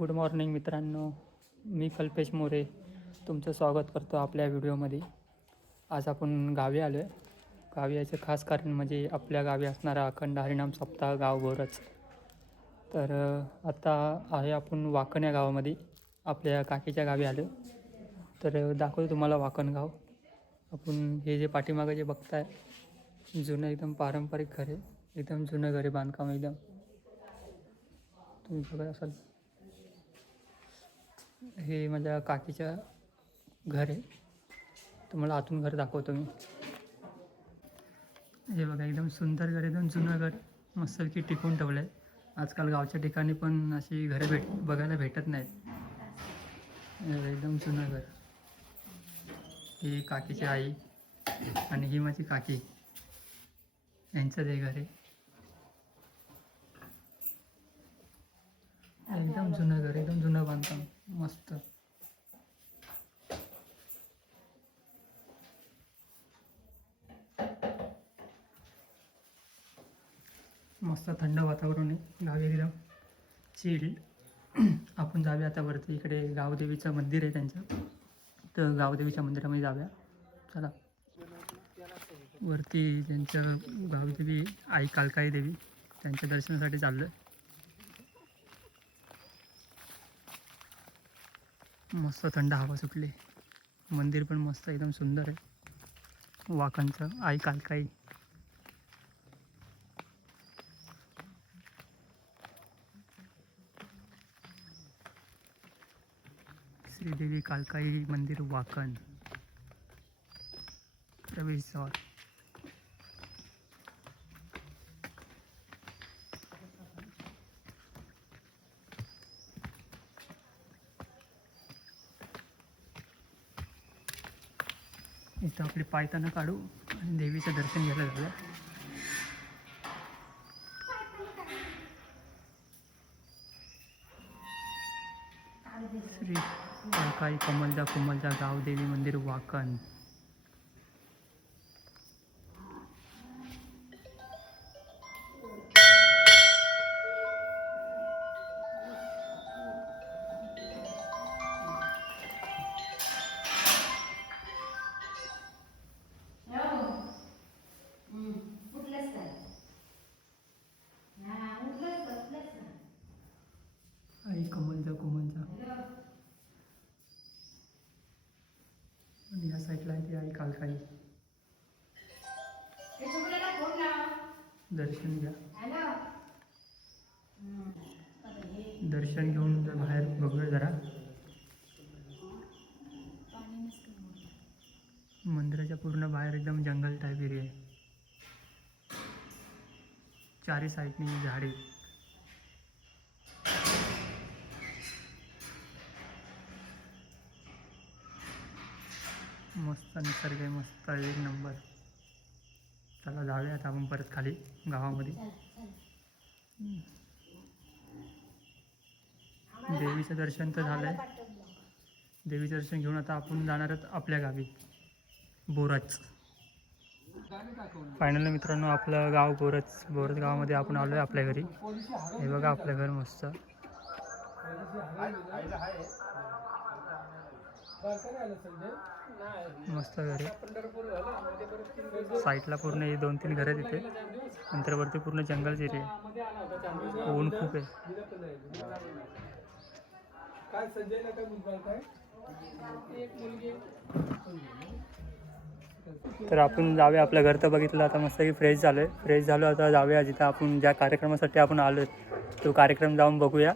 Good morning मित्रांनो, मी कल्पेश मोरे तुमचं स्वागत करतो आपल्या व्हिडिओमध्ये. आज आपण गावी आलो आहे. गावी याचं खास कारण म्हणजे आपल्या गावी असणारा अखंड हरिनाम सप्ताह गाव बोरच. तर आता आहे आपण वाकण या गावामध्ये, आपल्या काकीच्या गावी आलो. तर दाखवतो तुम्हाला वाकण गाव. आपण हे जे पाठीमागं जे बघताय जुनं एकदम पारंपरिक घर आहे, एकदम जुनं घर आहे, बांधकाम एकदम तुम्ही बघत असाल. हे माझ्या काकीचं घर आहे. तुम्हाला आतून घर दाखवतो मी. हे बघा, एकदम सुंदर घर, एकदम जुनं घर, मस्तपैकी टिकून ठेवलं आहे. आजकाल गावच्या ठिकाणी पण अशी घरं बघायला भेटत नाहीत. एकदम जुनं घर. ही काकीची आई आणि ही माझी काकी, यांचं ते घर आहे. एकदम जुनं घर, एकदम जुनं बांधकाम, मस्त. मस्त थंड वातावरण आहे गावी, एकदम चिल. आपण जाऊया आता वरती. इकडे गावदेवीचं मंदिर आहे त्यांचं, तर गावदेवीच्या मंदिरामध्ये जाऊया. चला वरती. त्यांचं गावदेवी आई कालकाई देवी, त्यांच्या दर्शनासाठी चाललं आहे. मस्त थंड हवा सुटली. मंदिर पण मस्त एकदम सुंदर आहे वाकणचं, आई कालकाई. श्रीदेवी कालकाई मंदिर वाकण, प्रवेशद्वार. इथं आपले पायतानं काढू आणि देवीचं दर्शन घ्यायला जाऊया. श्री कालकाई कमलजा गावदेवी मंदिर वाकण. आई कमलजा आणि या साईडला आहे ती आई कालकाई. दर्शन घ्या. दर्शन घेऊन बाहेर बघूया जरा. मंदिराच्या पूर्ण बाहेर एकदम जंगल टाईप एरिया आहे. चारी साईडनी झाडे. मस्त निसर्ग आहे, मस्त एक नंबर. चला जाऊया आता आपण परत खाली गावामध्ये. देवीचं दर्शन तर झालं आहे. देवीचं दर्शन घेऊन आता आपण जाणार आहोत आपल्या गावी बोरच. फायनली मित्रांनो, आपलं गाव बोरच गावामध्ये आपण आलो आहे आपल्या घरी. हे बघा आपलं घर मस्त. मस्त घर आहे. साईडला पूर्ण 2-3 घरं तिथे. नंतर वरती पूर्ण जंगलच एरिया आहे. ऊन खूप आहे. तर आपण जाऊया आपलं घर. तर बघितलं आता मस्त की फ्रेश झालो आहे. फ्रेश झालो आता जाऊया जिथं आपण ज्या कार्यक्रमासाठी आपण आलो आहे तो कार्यक्रम जाऊन बघूया.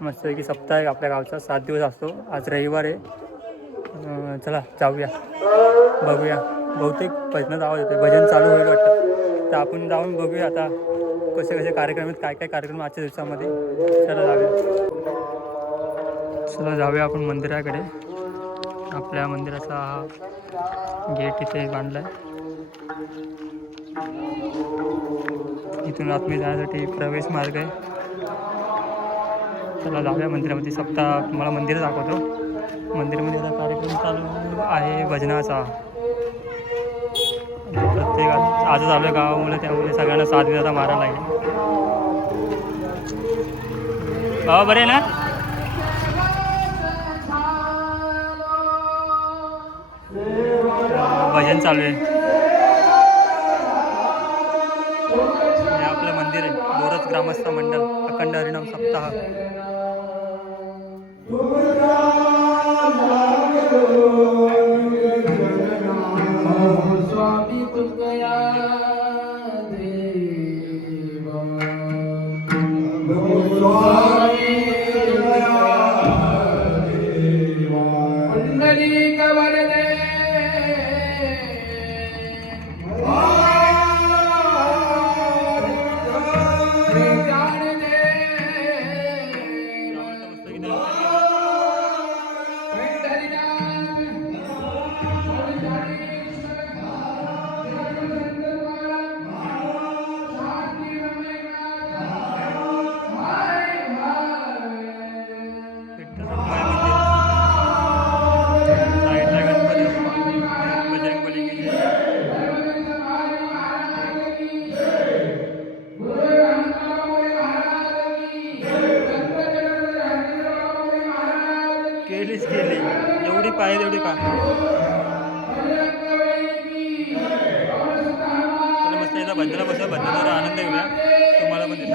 मस्त की सप्ताह आहे आपल्या गावचा, 7 दिवस असतो. आज रविवार आहे. चला जाऊया बघूया. बहुतेक भजनाचा आवाज येतो, भजन चालू होईल वाटतं. तर आपण जाऊन बघूया आता कसे कसे कार्यक्रम आहेत, काय काय कार्यक्रम आजच्या दिवसामध्ये. चला जाऊया आपण मंदिराकडे. आपल्या मंदिराचा गेट इथे बांधला आहे. इथून आतमध्ये जाण्यासाठी प्रवेश मार्ग आहे. चला जाऊया मंदिरामध्ये. सप्ताह तुम्हाला मंदिर दाखवतो. मंदिरामध्ये आता कार्यक्रम चालू आहे भजनाचा. प्रत्येक आजच आपल्या गावामुळे त्यामुळे सगळ्यांना 7 दिवसाचा मारा लागेल. बाबा बरे ना? चालू आहे. हे आपलं मंदिर आहे, बोरज ग्रामस्थ मंडळ अखंड हरिनाम सप्ताह. केलीच केली, एवढी पाहिजे तेवढी का. चला मस्त एकदा भजनाला बसा, भजनावर आनंद घेऊया, तुम्हाला पण देतो.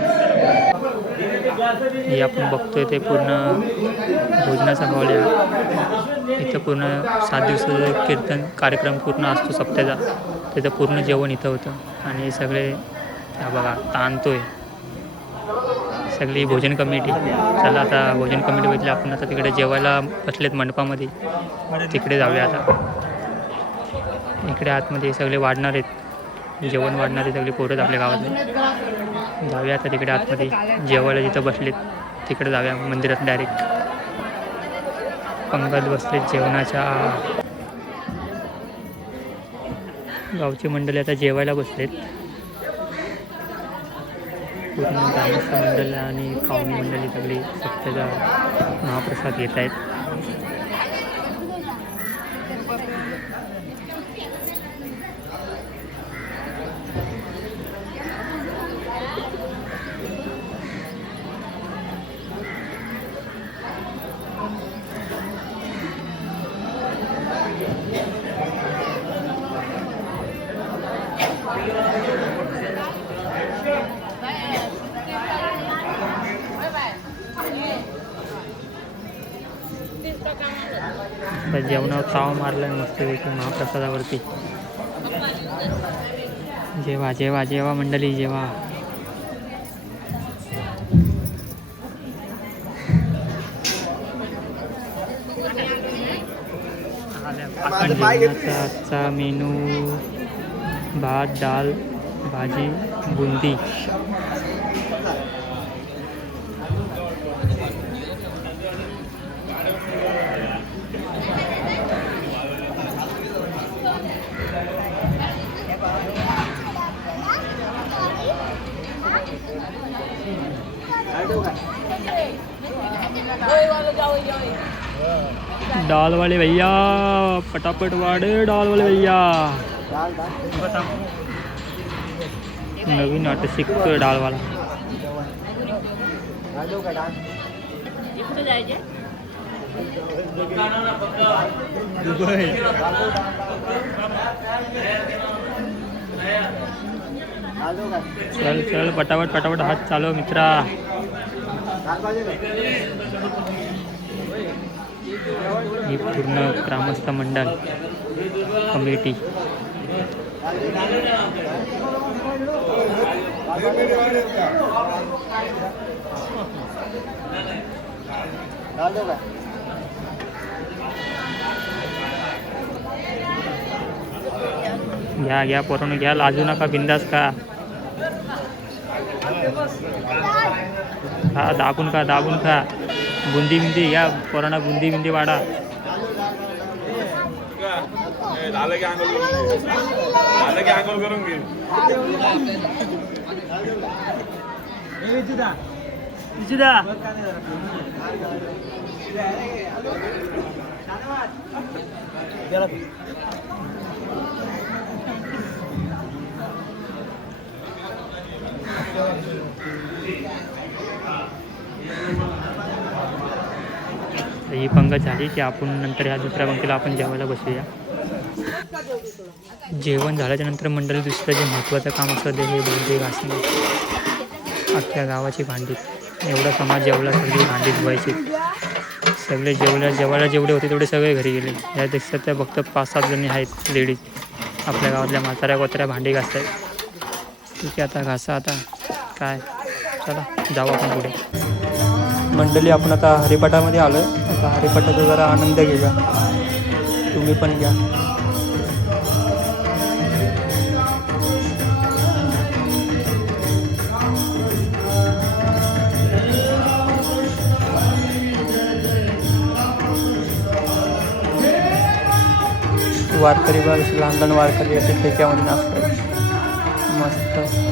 हे आपण बघतोय ते पूर्ण भोजनाचा हॉल आहे. इथं पूर्ण 7 दिवसाचं कीर्तन कार्यक्रम पूर्ण असतो सप्त्याचा. त्याचं पूर्ण जेवण इथं होतं आणि सगळे हा बघा ताणतोय सगळी भोजन कमिटी. चला आता भोजन कमिटी बघितली आपण, आता तिकडे जेवायला बसलेत मंडपामध्ये, तिकडे जाऊया आता. इकडे आतमध्ये सगळे वाढणार आहेत, जेवण वाढणारे सगळे पोरं आपल्या गावातले. जाऊया आता तिकडे आतमध्ये जेवायला जिथं बसलेत तिकडे जाऊया मंदिरात डायरेक्ट. पंगत बसलेत जेवणाच्या. गावची मंडळी आता जेवायला बसलेत. पूर्ण ग्रामस्थ मंडळ आणि पाहुणी मंडळी सगळी सप्त्याचा महाप्रसाद घेत आहेत. जेवणावर ताव मारलाय मस्तपैकी महाप्रसादावरती. जेवा जेवा जेवा मंडळी जेवा. जेवणाचा आजचा मेनू भात, डाळ, भाजी, बुंदी. दाल वाले भैया फटाफट वाढे, दाल वाले भैया. नवीन वाटत शिकतोय डाळवाला. चल चल पटापट पटापट हात चालव मित्रा. ही पूर्ण ग्रामस्थ मंडळ कमिटी. घ्या घ्या पोरांनो घ्या, लाजू नका, बिंदास का. हा दाबून खा, दाबून खा. बुंदी बिंदी या पोरांना, बुंदी बिंदी वाडा. ही पंगत झाली की आपण नंतर ह्या दुसऱ्या पंक्तीला आपण जेवायला बसूया. जेवण झाल्याच्यानंतर मंडळी दुसरं जे महत्त्वाचं काम असतं ते हे भांडी घासणे. अख्ख्या गावाची भांडी, एवढा समाज जेवला सगळी भांडी धुवायची. सगळे जेवायला जेवढे होते तेवढे सगळे घरी गेले. यापेक्षा त्या फक्त 5-7 जणी आहेत लेडीज आपल्या गावातल्या म्हाताऱ्या कोताऱ्या भांडी घासत आहेत. ठीक आहे, आता घासा. आता काय, चला जाऊ आपण पुढे. मंडळी, आपण आता हरिपाठामध्ये आलो आहे. आता हरिपाठाचा जरा आनंद घेऊया, तुम्ही पण घ्या. वारकरी बघ, लहान लहान वारकरी असे ठेक्यामध्ये नाचतात मस्त.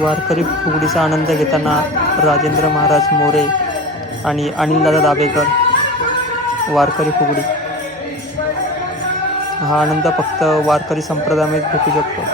वारकरी फुगडीचा आनंद घेताना राजेंद्र महाराज मोरे आणि अनिलदादा दाभेकर. वारकरी फुगडी हा आनंद फक्त वारकरी संप्रदायामध्ये भेटू शकतो.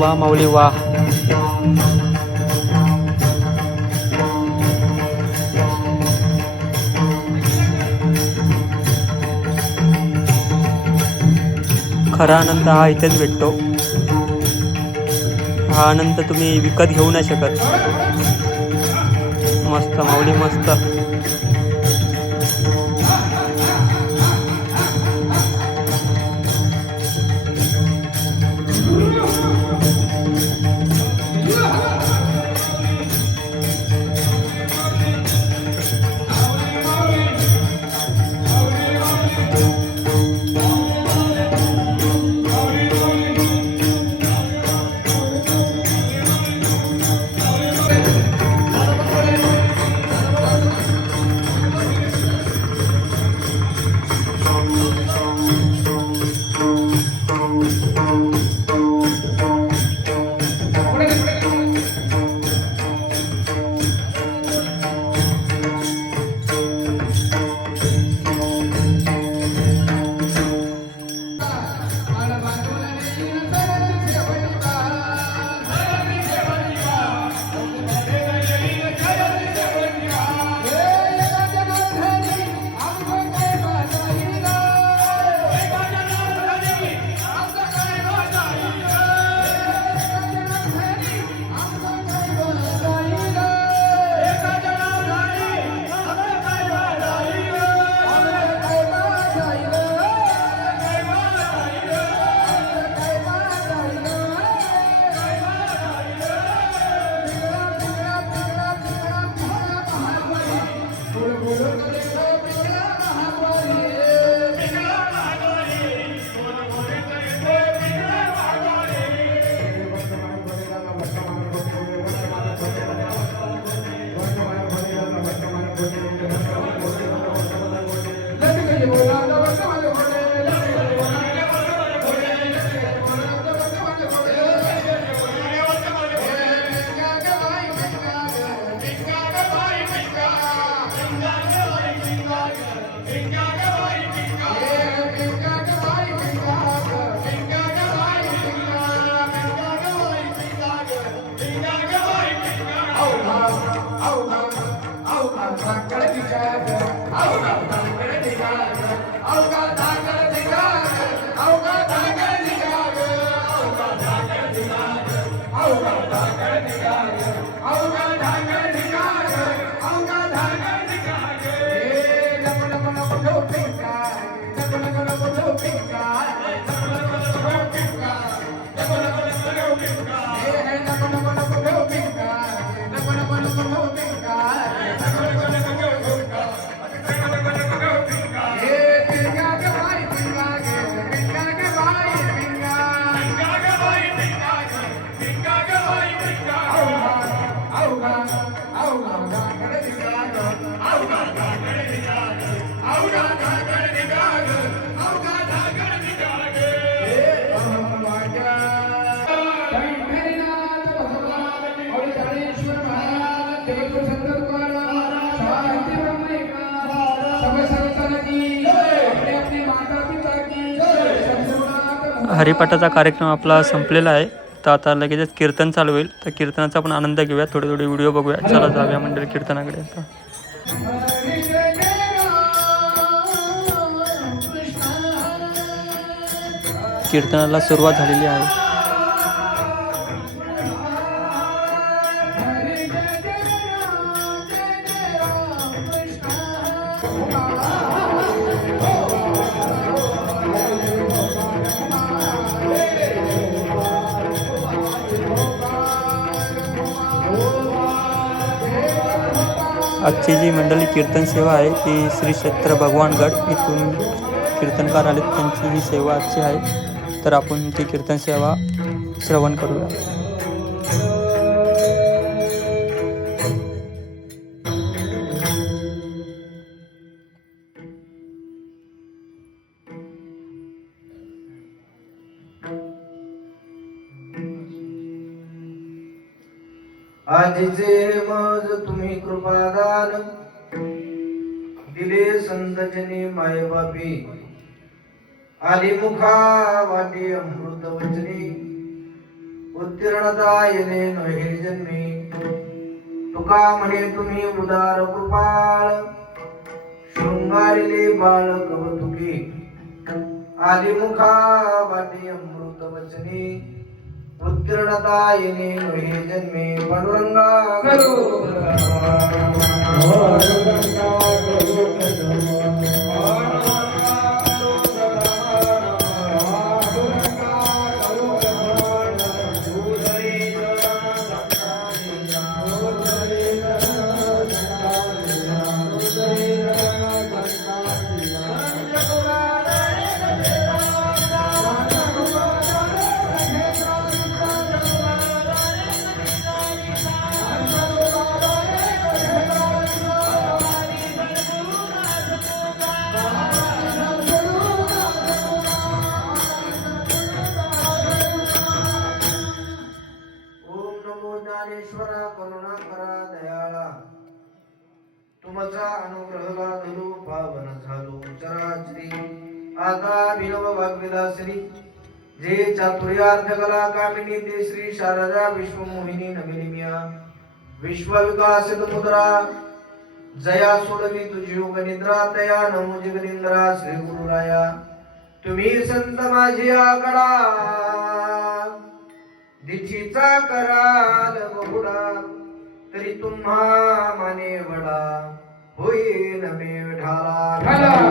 वाह माऊली वाह. खरा आनंद हा इथेच भेटतो. हा आनंद तुम्ही विकत घेऊ नाही शकत. मस्त माऊली मस्त. हरिपाठाचा कार्यक्रम आपला संपलेला आहे. तर आता लगेचच कीर्तन चालू होईल. तर कीर्तनाचा आपण आनंद घेऊया. थोडे थोडे व्हिडिओ बघूया. चला जाऊया मंडळी कीर्तनाकडे. आता कीर्तनाला सुरुवात झालेली आहे. आजची जी मंडळी कीर्तन सेवा आहे ती श्री क्षेत्र भगवानगड इथून कीर्तनकार आले, त्यांची ही सेवा आजची आहे. तर आपण ती कीर्तन सेवा श्रवण करूया. आजीचे मज तुम्ही कृपादान दिले संतजनी मायबापी, आली मुखा वाटी अमृत वचनी, उत्तीर्णता येणे नोहेरी जन्मी. तुका म्हणे तुम्ही उदार कृपाळ, शृंगारिले बाळ कवतुकी, आदिमुखा वाटे अमृत वचने उत्तीर्णता येणे हे जन्मे पांडुरंगा ज्ञानेश्वरा करुणाकरा दयाळा तुमचा अनुग्रह लादलो पावन झालो चराचरी आता विनव वाग्विलासरी जे चातुर्यार्थ कला कामिनी ते श्री शारदा विश्वमोहिनी नमिनिमिया विश्वविकासित मुद्रा जया सोडवी तुझी योग निद्रा तया नमो जगनिंद्रा श्री गुरुराया तुम्ही संत माझी आकडा दिठीचा कराल बहुडा तरी तुम्हा माने वडा होईल मेव ढाला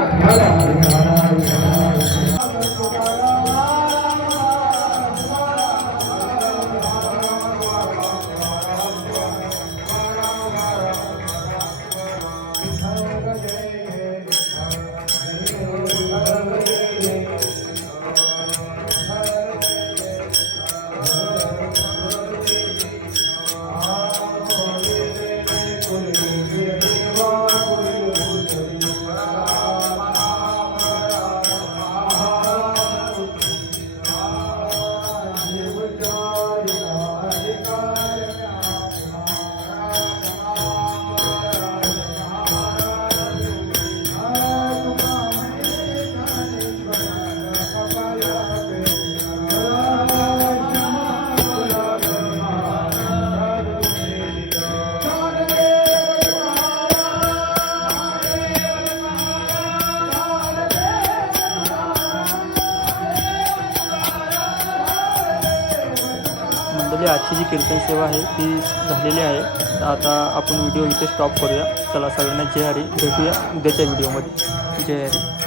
मंडळी आजची जी कीर्तन सेवा आहे ती झालेली आहे. तर आता आपण व्हिडिओ इथे स्टॉप करूया. चला सगळ्यांना जय हरी. भेटूया उद्याच्या व्हिडिओमध्ये. जय हरी.